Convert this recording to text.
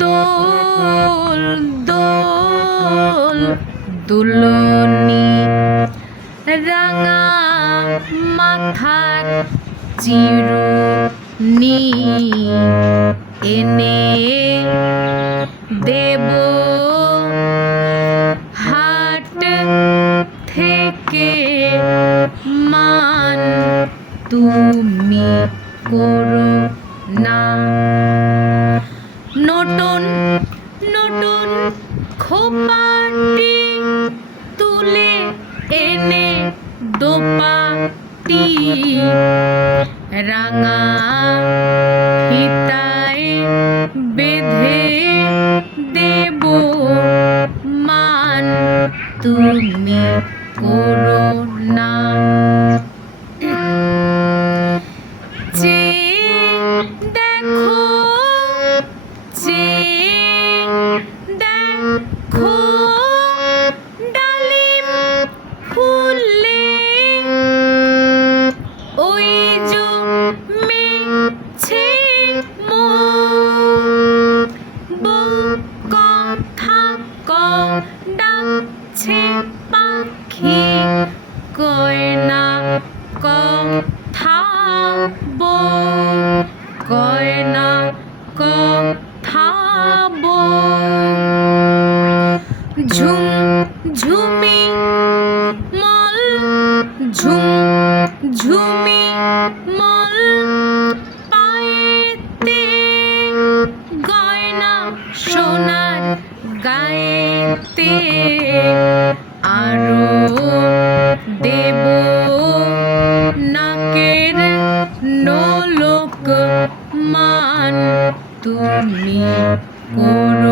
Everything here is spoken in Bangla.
দোল দোল দুলনি রাঙা মাথার চিরুনি এনে দেব হাট থেকে মান তুমি করো না। নতুন নতুন খোপাটি তুলে এনে দোপাটি রাঙা ফিতায় বেঁধে দেব মান তুমি করো না। দেখো দেখো ডালিম ফুলে ওই জমেছে বউ কথা ডাকছে পাখি কয় না কথা বউ কয় না কথা বউ। ঝুম ঝুমি মল ঝুমি মল পায়েতে গয়না সোনার গায়েতে আরো দেব নাকের নোলক মান তুমি করো